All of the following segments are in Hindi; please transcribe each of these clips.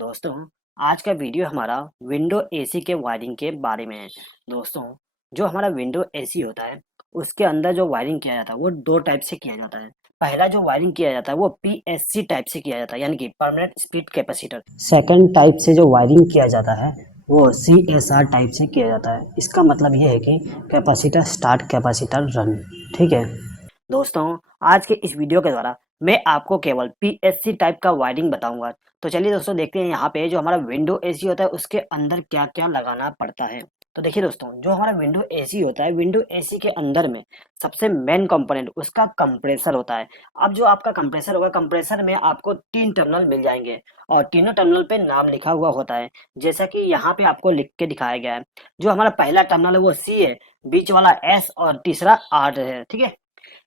दोस्तों, आज का वीडियो हमारा विंडो एसी के वायरिंग के बारे में है। दोस्तों, जो हमारा विंडो एसी होता है, उसके अंदर जो वायरिंग किया जाता है, वो 2 टाइप से किया जाता है। पहला जो वायरिंग किया जाता है, वो पीएससी टाइप से किया जाता है, यानी कि permanent split capacitor. Second type से जो वायरिंग किया जाता है, वो सीएसआर टाइप से किया जाता है। इसका मतलब ये है कि कैपेसिटर स्टार्ट, कैपेसिटर रन। ठीक है? दोस्तों, आज के इस वीडियो के द्वारा मैं आपको केवल पीएससी टाइप का वायरिंग बताऊंगा। तो चलिए दोस्तों, देखते हैं यहाँ पे जो हमारा विंडो एसी होता है उसके अंदर क्या क्या लगाना पड़ता है। तो देखिए दोस्तों, जो हमारा विंडो एसी होता है, विंडो एसी के अंदर में सबसे मेन कंपोनेंट उसका कंप्रेसर होता है। अब जो आपका कंप्रेसर होगा, कंप्रेसर में आपको 3 टर्मिनल मिल जाएंगे और तीनों टर्मिनल पे नाम लिखा हुआ होता है, जैसा कि यहाँ पे आपको लिख के दिखाया गया है। जो हमारा पहला टर्मिनल है वो सी है, बीच वाला एस और तीसरा आर है। ठीक है?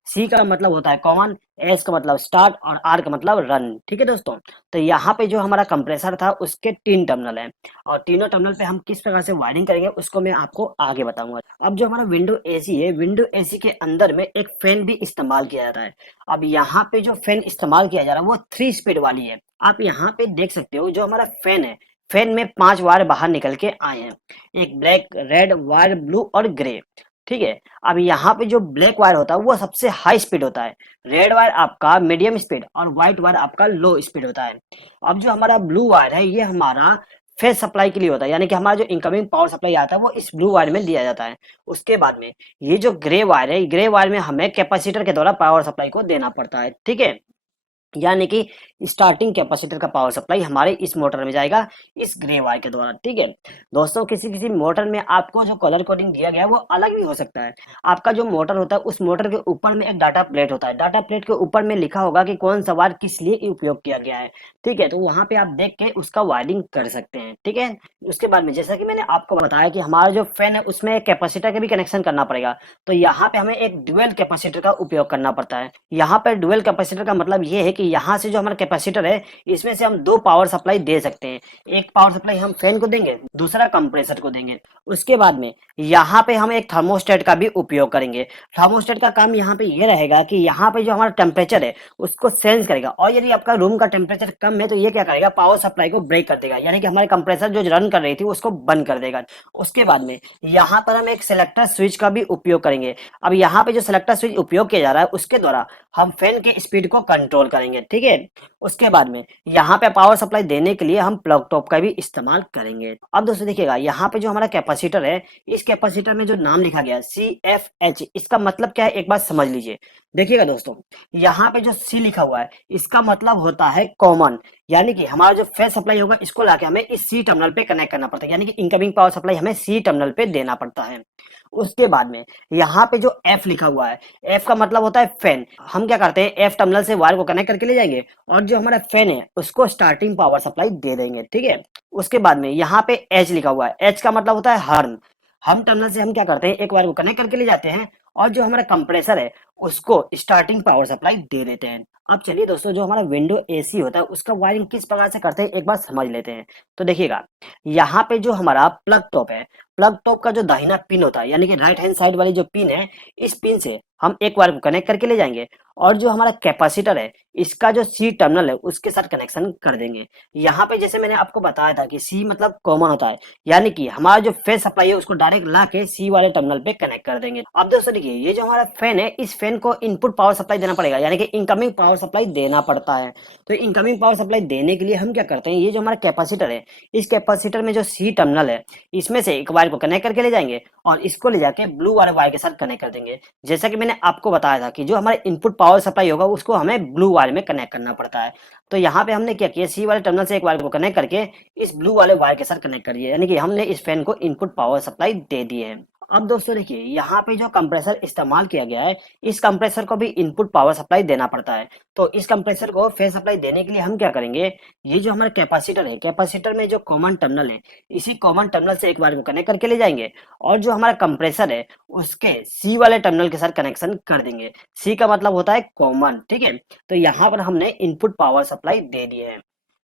सी का मतलब होता है कॉमन, एस का मतलब स्टार्ट और आर का मतलब रन। ठीक है दोस्तों, तो यहाँ पे जो हमारा कंप्रेसर था उसके 3 टर्मिनल हैं और तीनों टर्मिनल पे हम किस प्रकार से वायरिंग करेंगे उसको मैं आपको आगे बताऊंगा। अब जो हमारा विंडो एसी है, विंडो एसी के अंदर में एक फैन भी इस्तेमाल किया जाता है। अब यहाँ पे जो फैन इस्तेमाल किया जा रहा है वो 3 स्पीड वाली है। आप यहाँ पे देख सकते हो, जो हमारा फैन है, फैन में 5 वायर बाहर निकल के आए हैं, एक ब्लैक, रेड वायर, ब्लू और ग्रे। ठीक है? अब यहाँ पे जो ब्लैक वायर होता है वो सबसे हाई स्पीड होता है, रेड वायर आपका मीडियम स्पीड और व्हाइट वायर आपका लो स्पीड होता है। अब जो हमारा ब्लू वायर है, ये हमारा फेज सप्लाई के लिए होता है, यानी कि हमारा जो इनकमिंग पावर सप्लाई आता है वो इस ब्लू वायर में दिया जाता है। उसके बाद में ये जो ग्रे वायर है, ग्रे वायर में हमें कैपेसिटर के द्वारा पावर सप्लाई को देना पड़ता है। ठीक है? यानी कि स्टार्टिंग कैपेसिटर का पावर सप्लाई हमारे इस मोटर में जाएगा, इस ग्रे वायर के द्वारा। ठीक है दोस्तों, किसी किसी मोटर में आपको जो कलर कोडिंग दिया गया है वो अलग भी हो सकता है। आपका जो मोटर होता है उस मोटर के ऊपर में एक डाटा प्लेट होता है, डाटा प्लेट के ऊपर में लिखा होगा कि कौन सा वायर किस लिए उपयोग किया गया है। ठीक है? तो वहां पे आप देख के उसका वायरिंग कर सकते हैं। ठीक है? उसके बाद में जैसा कि मैंने आपको बताया कि हमारा जो फैन है उसमें कैपेसिटर का भी कनेक्शन करना पड़ेगा, तो यहाँ पे हमें एक ड्यूअल कैपेसिटर का उपयोग करना पड़ता है। यहाँ पर ड्यूअल कैपेसिटर का मतलब ये है कि यहाँ से जो हमारा कैपेसिटर है, इसमें से हम 2 पावर सप्लाई दे सकते हैं। एक पावर सप्लाई हम फैन को देंगे, दूसरा कंप्रेसर को देंगे। उसके बाद में यहाँ पे हम एक थर्मोस्टेट का भी उपयोग करेंगे। थर्मोस्टेट का काम यहाँ पे ये रहेगा कि यहाँ पे जो हमारा टेम्परेचर है उसको सेंस करेगा, और यदि आपका रूम का टेम्परेचर कम है तो ये क्या करेगा, पावर सप्लाई को ब्रेक कर देगा, यानी कि हमारे कंप्रेसर जो रन कर रही थी उसको बंद कर देगा। उसके बाद में यहाँ पर हम एक सेलेक्टर स्विच का भी उपयोग करेंगे। अब यहाँ पे जो सेलेक्टर स्विच उपयोग किया जा रहा है उसके द्वारा हम फैन के स्पीड को कंट्रोल करेंगे। ठीक है? उसके बाद में यहाँ पे पावर सप्लाई देने के लिए हम प्लग टॉप का भी इस्तेमाल करेंगे। अब दोस्तों देखिएगा, यहाँ पे जो हमारा कैपेसिटर है, इस कैपेसिटर में जो नाम लिखा गया है CFH, इसका मतलब क्या है एक बार समझ लीजिए। देखिएगा दोस्तों, यहाँ पे जो C लिखा हुआ है इसका मतलब होता है कॉमन, यानी कि हमारा जो फेज सप्लाई होगा इसको लाके हमें इस C टर्मिनल पे कनेक्ट करना पड़ता है, यानी कि इनकमिंग पावर सप्लाई हमें C टर्मिनल पे देना पड़ता है। उसके बाद में यहाँ पे जो F लिखा हुआ है, F का मतलब होता है फैन। हम क्या करते हैं, F टर्मिनल से वायर को कनेक्ट करके ले जाएंगे और जो हमारा फैन है उसको स्टार्टिंग पावर सप्लाई दे देंगे। ठीक है? उसके बाद में यहाँ पे H लिखा हुआ है, H का मतलब होता है हॉर्न। हम टर्मिनल से हम क्या करते हैं, एक वायर को कनेक्ट करके ले जाते हैं और जो हमारा कंप्रेसर है उसको स्टार्टिंग पावर सप्लाई दे देते हैं। अब चलिए दोस्तों, जो हमारा विंडो एसी होता है उसका वायरिंग किस प्रकार से करते हैं एक बार समझ लेते हैं। तो देखिएगा, यहाँ पे जो हमारा प्लग टॉप है, प्लग टॉप का जो दाहिना पिन होता है, यानी कि राइट हैंड साइड वाली जो पिन है, इस पिन से हम एक वायर को कनेक्ट करके ले जाएंगे और जो हमारा कैपेसिटर है इसका जो सी टर्मिनल है उसके साथ कनेक्शन कर देंगे। यहाँ पे जैसे मैंने आपको बताया था कि सी मतलब कॉमन होता है, यानी कि हमारा जो फेज सप्लाई है उसको डायरेक्ट ला के सी वाले टर्मिनल पे कनेक्ट कर देंगे। अब दोस्तों देखिए, ये जो हमारा फैन है, इस फैन को इनपुट पावर सप्लाई देना पड़ेगा, यानी कि इनकमिंग पावर सप्लाई देना पड़ता है। तो इनकमिंग पावर सप्लाई देने के लिए हम क्या करते हैं, ये जो हमारा कैपेसिटर है, इस कैपेसिटर में जो सी टर्मिनल है इसमें से एक वायर को कनेक्ट करके ले जाएंगे और इसको ले जाके ब्लू वाले वायर के साथ कनेक्ट कर देंगे। जैसा कि मैंने आपको बताया था कि जो हमारे इनपुट पावर सप्लाई होगा उसको हमें ब्लू वायर में कनेक्ट करना पड़ता है। तो यहाँ पे हमने क्या किया, सी वाले टर्मिनल से एक वायर को कनेक्ट करके इस ब्लू वाले वायर के साथ कनेक्ट कर दिया, यानी कि हमने इस फैन को इनपुट पावर सप्लाई दे दी है। अब दोस्तों देखिए, यहाँ पे जो कंप्रेसर इस्तेमाल किया गया है, इस कंप्रेसर को भी इनपुट पावर सप्लाई देना पड़ता है। तो इस कंप्रेसर को फेज सप्लाई देने के लिए हम क्या करेंगे, ये जो हमारा कैपेसिटर है, कैपेसिटर में जो कॉमन टर्मिनल है, इसी कॉमन टर्मिनल से एक वायर को कनेक्ट करके ले जाएंगे और जो हमारा कंप्रेसर है उसके सी वाले टर्मिनल के साथ कनेक्शन कर देंगे। सी का मतलब होता है कॉमन। ठीक है? तो यहाँ पर हमने इनपुट पावर सप्लाई दे दी है।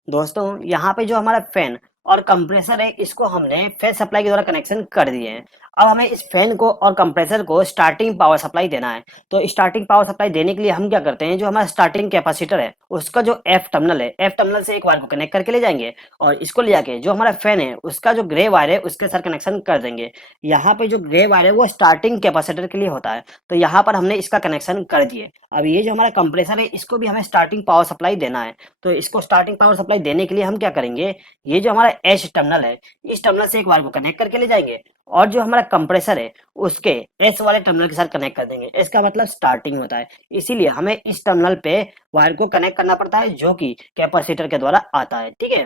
दोस्तों, यहाँ पे जो हमारा फैन और कंप्रेसर है इसको हमने फेज सप्लाई के द्वारा कनेक्शन कर दिए हैं। अब हमें इस फैन को और कंप्रेसर को स्टार्टिंग पावर सप्लाई देना है। तो स्टार्टिंग पावर सप्लाई देने के लिए हम क्या करते हैं, जो हमारा स्टार्टिंग कैपेसिटर है उसका जो एफ टर्मिनल है, एफ टर्मिनल से एक वायर को कनेक्ट करके ले जाएंगे और इसको ले जाके जो हमारा फैन है उसका जो ग्रे वायर है उसके साथ कनेक्शन कर देंगे। यहाँ पे जो ग्रे वायर है वो स्टार्टिंग कैपेसिटर के लिए होता है, तो यहाँ पर हमने इसका कनेक्शन कर दिए। अब ये जो हमारा कंप्रेसर है इसको भी हमें स्टार्टिंग पावर सप्लाई देना है। तो इसको स्टार्टिंग पावर सप्लाई देने के लिए हम क्या करेंगे, ये जो हमारा एच टर्मिनल है इस टर्मिनल से एक वायर को कनेक्ट करके ले जाएंगे और जो हमारा कंप्रेसर है उसके एस वाले टर्मिनल के साथ कनेक्ट कर देंगे। इसका मतलब स्टार्टिंग होता है, इसीलिए हमें इस टर्मिनल पे वायर को कनेक्ट करना पड़ता है जो कि कैपेसिटर के द्वारा आता है। ठीक है,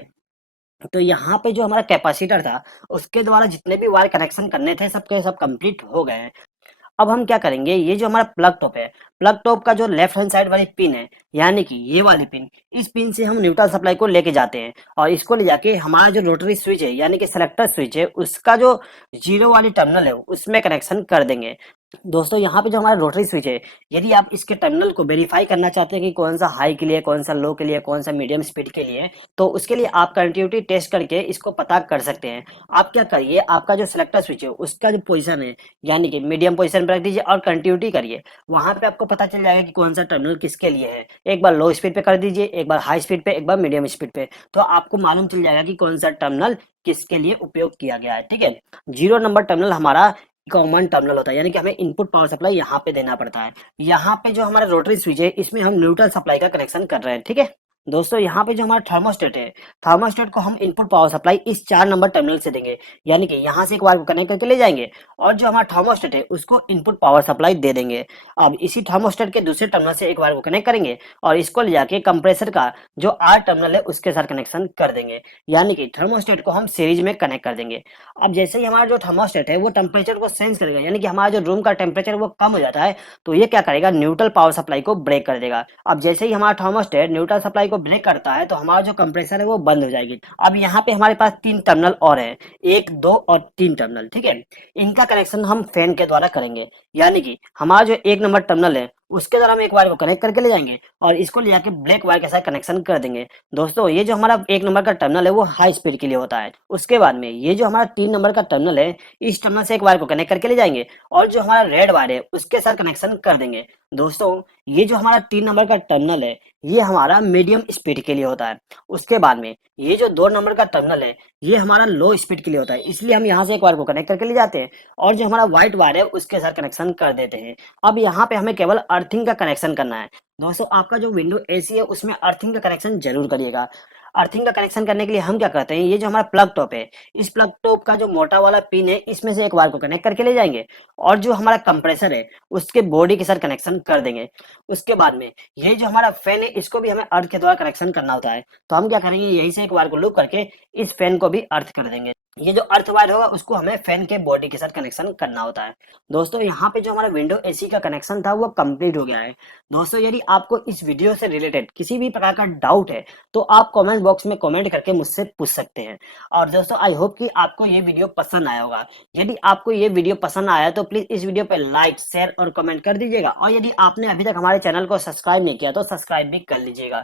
तो यहाँ पे जो हमारा कैपेसिटर था उसके द्वारा जितने भी वायर कनेक्शन करने थे सबके सब कंप्लीट हो गए हैं। अब हम क्या करेंगे, ये जो हमारा प्लग टॉप है, प्लग टॉप का जो लेफ्ट हैंड साइड वाली पिन है यानी कि ये वाली पिन, इस पिन से हम न्यूट्रल सप्लाई को लेके जाते हैं और इसको ले जाके हमारा जो रोटरी स्विच है यानी कि सेलेक्टर स्विच है उसका जो जीरो वाली टर्मिनल है उसमें कनेक्शन कर देंगे। दोस्तों यहाँ पे जो हमारा रोटरी स्विच है, यदि आप इसके टर्मिनल को वेरीफाई करना चाहते हैं कि कौन सा हाई के लिए, कौन सा लो के लिए, कौन सा मीडियम स्पीड के लिए, तो उसके लिए आप कंटिन्यूटी टेस्ट करके इसको पता कर सकते हैं। आप क्या करिए, आपका जो सिलेक्टर स्विच है उसका जो पोजीशन है यानी कि मीडियम पोजीशन पर रख दीजिए और कंटिन्यूटी करिए, वहां पे आपको पता चल जाएगा कि कौन सा टर्मिनल किसके लिए है। एक बार लो स्पीड पे कर दीजिए, एक बार हाई स्पीड पे, एक बार मीडियम स्पीड पे, तो आपको मालूम चल जाएगा कि कौन सा टर्मिनल किसके लिए उपयोग किया गया है। ठीक है, जीरो नंबर टर्मिनल हमारा कॉमन टर्मिनल होता है यानी कि हमें इनपुट पावर सप्लाई यहाँ पे देना पड़ता है। यहाँ पे जो हमारा रोटरी स्विच है इसमें हम न्यूट्रल सप्लाई का कनेक्शन कर रहे हैं। ठीक है दोस्तों, यहाँ पे जो हमारा थर्मोस्टेट है, थर्मोस्टेट को हम इनपुट पावर सप्लाई इस 4 नंबर टर्मिनल से देंगे यानी कि यहाँ से एक वायर को कनेक्ट करके ले जाएंगे और जो हमारा थर्मोस्टेट है उसको इनपुट पावर सप्लाई दे देंगे। अब इसी थर्मोस्टेट के दूसरे टर्मिनल से एक वायर को कनेक्ट करेंगे और इसको ले जाके कंप्रेसर का जो आर टर्मिनल है उसके साथ कनेक्शन कर देंगे यानी कि थर्मोस्टेट को हम सीरीज में कनेक्ट कर देंगे। अब जैसे ही हमारा जो थर्मोस्टेट है वो टेम्परेचर को सेंस करेगा यानी कि हमारा जो रूम का टेम्परेचर वो कम हो जाता है, तो ये क्या करेगा, न्यूट्रल पावर सप्लाई को ब्रेक कर देगा। अब जैसे ही हमारा थर्मोस्टेट न्यूट्रल सप्लाई को ब्रेक करता है तो हमारा जो कंप्रेसर है वो बंद हो जाएगी। अब यहाँ पे हमारे पास 3 टर्मिनल और है, 1, 2 और 3 टर्मिनल। ठीक है, इनका कनेक्शन हम फैन के द्वारा करेंगे यानी कि हमारा जो 1 नंबर टर्मिनल है उसके द्वारा हम एक वायर को कनेक्ट करके ले जाएंगे और इसको ले जाके ब्लैक वायर के साथ कनेक्शन कर देंगे। दोस्तों ये जो हमारा 1 नंबर का टर्मिनल है वो हाई स्पीड के लिए होता है। उसके बाद में ये जो हमारा 3 नंबर का टर्मिनल है इस टर्मिनल से एक वायर को कनेक्ट करके ले जाएंगे और जो हमारा रेड वायर है उसके साथ कनेक्शन कर देंगे। दोस्तों ये जो हमारा 3 नंबर का टर्मिनल है ये हमारा मीडियम स्पीड के लिए होता है। उसके बाद में ये जो 2 नंबर का टर्मिनल है ये हमारा लो स्पीड के लिए होता है, इसलिए हम यहाँ से एक वायर को कनेक्ट करके ले जाते हैं और जो हमारा व्हाइट वायर है उसके साथ कनेक्शन कर देते हैं। अब यहाँ पे हमें केवल अर्थिंग का कनेक्शन करना है। दोस्तों आपका जो विंडो एसी है उसमें अर्थिंग का कनेक्शन जरूर करिएगा। अर्थिंग का कनेक्शन करने के लिए हम क्या करते हैं, ये जो हमारा प्लग टॉप है इस प्लग टॉप का जो मोटा वाला पिन है इसमें से एक वायर को कनेक्ट करके ले जाएंगे और जो हमारा कंप्रेसर है उसके बॉडी के साथ कनेक्शन कर देंगे। उसके बाद में ये जो हमारा फैन है इसको भी हमें अर्थ के द्वारा कनेक्शन करना होता है, तो हम क्या करेंगे, यही से एक वायर को लूप करके इस फैन को भी अर्थ कर देंगे। ये जो अर्थ वायर होगा उसको हमें फैन के बॉडी के साथ कनेक्शन करना होता है। दोस्तों यहाँ पे जो हमारा विंडो एसी का कनेक्शन था वो कंप्लीट हो गया है। दोस्तों यदि आपको इस वीडियो से रिलेटेड किसी भी प्रकार का डाउट है तो आप कमेंट बॉक्स में कमेंट करके मुझसे पूछ सकते हैं। और दोस्तों आई होप कि आपको ये वीडियो पसंद आया होगा। यदि आपको ये वीडियो पसंद आया तो प्लीज इस वीडियो पे लाइक, शेयर और कमेंट कर दीजिएगा और यदि आपने अभी तक हमारे चैनल को सब्सक्राइब नहीं किया तो सब्सक्राइब भी कर लीजिएगा।